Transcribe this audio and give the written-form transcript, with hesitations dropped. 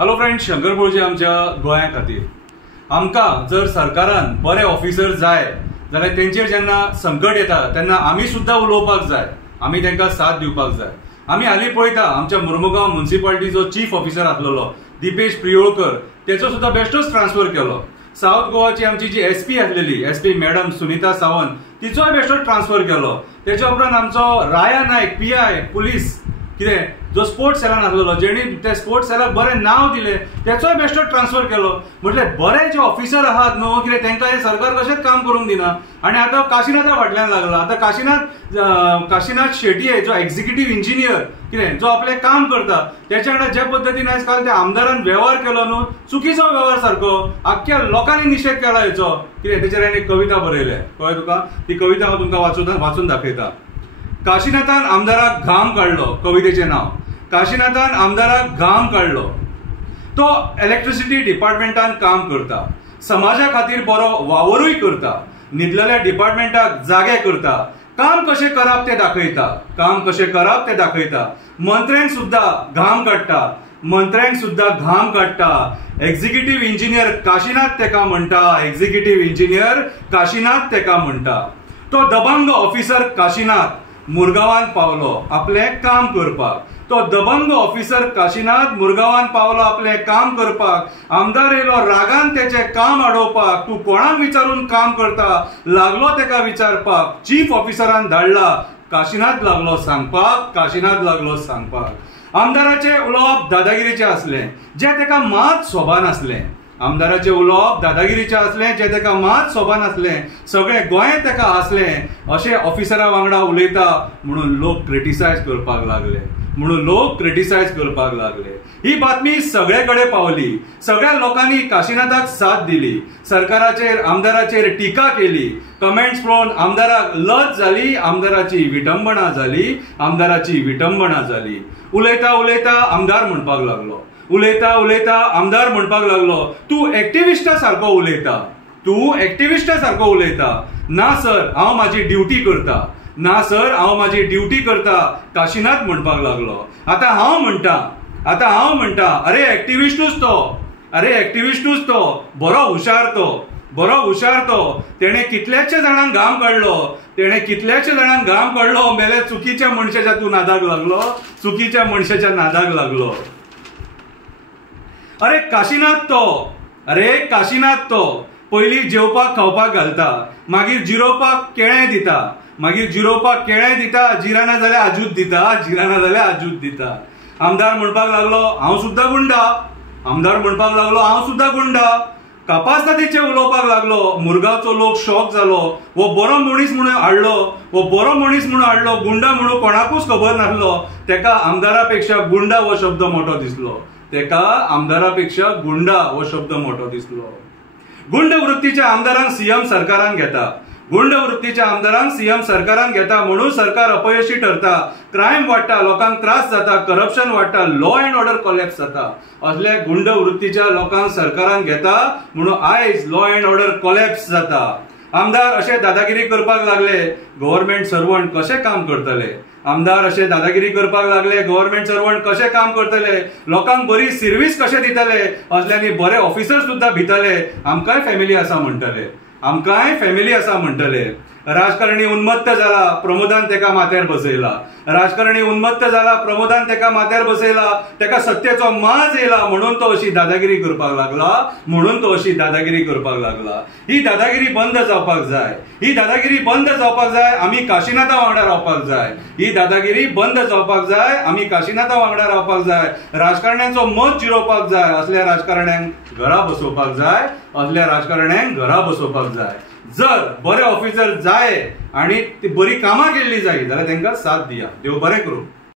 Hello friends, Shankar बोळजे आमच्या गोंया खातीर आमकां जर सरकारान बरे ऑफिसर जाय जाल्यार तेंचेर जेन्ना संकट येता तेन्ना आमी सुद्दां उलोवपाक जाय, आमी तांकां साथ दिवपाक जाय। आमी हालीं पळयता आमच्या मुर्मुगांव म्युनिसिपालिटीचो चीफ ऑफिसर आसलेलो दिपेश प्रियोळकर, तेचो सुद्दां बेश्टोच ट्रान्सफर केलो। साउथ गोवाची आमची जी एसपी आसलेली एसपी मॅडम सुनीता सावंत, तिचोय बेश्टोच ट्रान्सफर केलो। तेच्या उपरांत आमचो राया नायक पीआय पुलीस कितें जो स्पोर्ट्स सेलान आसलेलो, जेणी त्या स्पोर्ट्स सेलाक बरें नांव दिलें, तेचोय बेश्टो ट्रान्सफर केलो। म्हटल्यार बरे जे ऑफिसर आहात न्हू, कितें तांकां हे सरकार कशेंच काम करूंक दिना। आनी आतां काशिनाथा फाटल्यान लागला। आतां काशिनाथ शेट्ये जो एक्झिक्युटिव्ह इंजिनियर कितें जो आपलें काम करता, त्याच्या वांगडा ज्या पद्दतीन आयज काल त्या आमदारान वेव्हार केलो न्हू, चुकीचो वेव्हार सारको, आख्ख्या लोकांनी निशेध केला हेचो। कितें तेचेर हांवें एक कविता बरयल्या, कळ्ळें तुका? ती कविता हांव तुमकां वाचून दाखयता। काशिनाथान आमदाराक घाम काडलो, कवितेचें नांव। काशिनाथान आमदाराक घाम काडलो। तो इलेक्ट्रिसिटी डिपार्टमेंटान काम करता, समाजा खातीर बरो वावरूय करता, न्हिदलेल्या डिपार्टमेंटाक जागे करता, काम कशें करप ते दाखयता, काम कशें करप ते दाखयता। मंत्र्यांक सुद्दां घाम काडटा, मंत्र्यांक सुद्दां घाम काडटा। एक्झिक्युटिव्ह इंजिनियर काशिनाथ तेका म्हणटा, एक्झिक्युटिव्ह इंजिनियर काशिनाथ तेका म्हणटा। तो दबंग ऑफिसर काशिनाथ मुरगांवान पावलो आपलें काम करपाक। तो दबंग ऑफिसर काशिनाथ मुरगांवान पावलो आपलें काम करपाक। आमदार येयलो रागान तेचें काम आडोवपाक। तूं कोणाक विचारून काम करता लागलो तेका विचारपाक। चीफ ऑफिसरान धाडला, काशिनाथ लागलो सांगपाक, काशिनाथ लागलो सांगपाक। आमदाराचें उलोवप दादागिरीचें आसलें, जें तेका मात सोबा नासलें। आमदाराचें उलोवप दादागिरीचें आसलें, जें तेका मात सोबा नासलें। सगळें गोंय तेका हांसलें। अशें ऑफिसरा वांगडा उलयता म्हणून लोक क्रिटिसायज करपाक लागले, ही बातमी सगळे कडेन पावली। सगळ्या लोकांनी काशिनाथाक साथ दिली, सरकाराचेर आमदाराचेर टिका केली। कमेंट्स पळोवन आमदाराक लज जाली, आमदाराची विटंबना जाली, आमदाराची विटंबना जाली। उलयता उलयता आमदार म्हणपाक लागलो, उलयता उलयता आमदार म्हणपाक लागलो, तूं एक्टिविस्टा सारको उलयता, तूं एक्टिविस्टा सारको उलयता। ना सर, हांव म्हाजी ड्युटी करता, ना सर, हांव म्हाजी ड्युटी करता, काशिनाथ म्हणपाक लागलो। आतां हांव म्हणटा, अरे एक्टिविस्टूच तो, अरे एक्टिविस्टूच तो, बरो हुशार तो, बरो हुशार तो। तेणे कितल्याशे जाणांक घाम काडलो, तेणे कितल्याशे जाणांक घाम काडलो, मेले चुकीच्या मनशाच्या तूं नादाक लागलो, चुकीच्या मनशाच्या नादाक लागलो। अरे काशिनाथ तो, अरे काशिनाथ तो, पयलीं जेवपाक खावपाक घालता, मागीर जिरोवपाक केळें दिता, मागीर जिरोवपाक केळें दिता, जिराना जाल्यार आजूत दिता, जिराना जाल्यार आजूत दिता। आमदार म्हणपाक लागलो, हांव सुद्दां गुंडा, आमदार म्हणपाक लागलो, हांव सुद्दां गुंडा। कापासदादीचें उलोवपाक लागलो, मुरगांवचो लोक शॉक जालो। हो बरो मनीस म्हणून हाडलो, हो बरो मनीस म्हणून हाडलो, गुंडा म्हणून कोणाकूच खबर नासलो। तेका आमदारा पेक्षा गुंडा हो शब्द मोठो दिसलो, तेका आमदारा पेक्षा गुंडा हो शब्द मोठो दिसलो। गुंड वृत्तीच्या आमदारांक सीएम सरकारान घेता, गुंड वृत्तीच्या आमदारांक सीएम सरकारान घेता म्हणून सरकार अपयशी ठरता, क्रायम वाडटा, लोकांक त्रास जाता, करप्शन वाडटा, लॉ अँड ऑर्डर कोलॅप्स जाता। असल्या गुंड वृत्तीच्या लोकांक सरकारान घेता म्हणून आयज लॉ अँड ऑर्डर कोलॅप्स जाता। आमदार अशे दादागिरी करपाक लागले, गव्हर्नमेंट सर्वंट कशें काम करतले? आमदार अशे दादागिरी करपाक लागले, गव्हर्नमेंट सर्वंट कशें काम करतले? लोकांक बरी सर्व्हिस कशें दितले? असल्यांनी बरे ऑफिसर सुद्दां भितले, आमकांय फॅमिली आसा म्हणटले, आमकांय फॅमिली आसा म्हणटले। राजकारणी उन्मत्त जाला, प्रमोदान तेका माथ्यार बसयला, राजकारणी उन्मत्त जाला, प्रमोदान तेका माथ्यार बसयला, तेका सत्तेचो माज येयला म्हणून तो अशी दादागिरी करपाक लागला, म्हणून तो अशी दादागिरी करपाक लागला। ही दादागिरी बंद जावपाक जाय, ही दादागिरी बंद जावपाक जाय, आमी काशिनाथा वांगडा रावपाक जाय, ही दादागिरी बंद जावपाक जाय, आमी काशिनाथा वांगडा रावपाक जाय। राजकारण्यांचो मत जिरोवपाक जाय, असल्या राजकारण्यांक घरा बसोवपाक जाय, असल्या राजकारण्यांक घरा बसोवपाक जाय। जर बरे ऑफिसर जाय आणि ती बरी कामां केल्ली जाय जाल्यार तांकां साथ दिया। देव बरें करूं।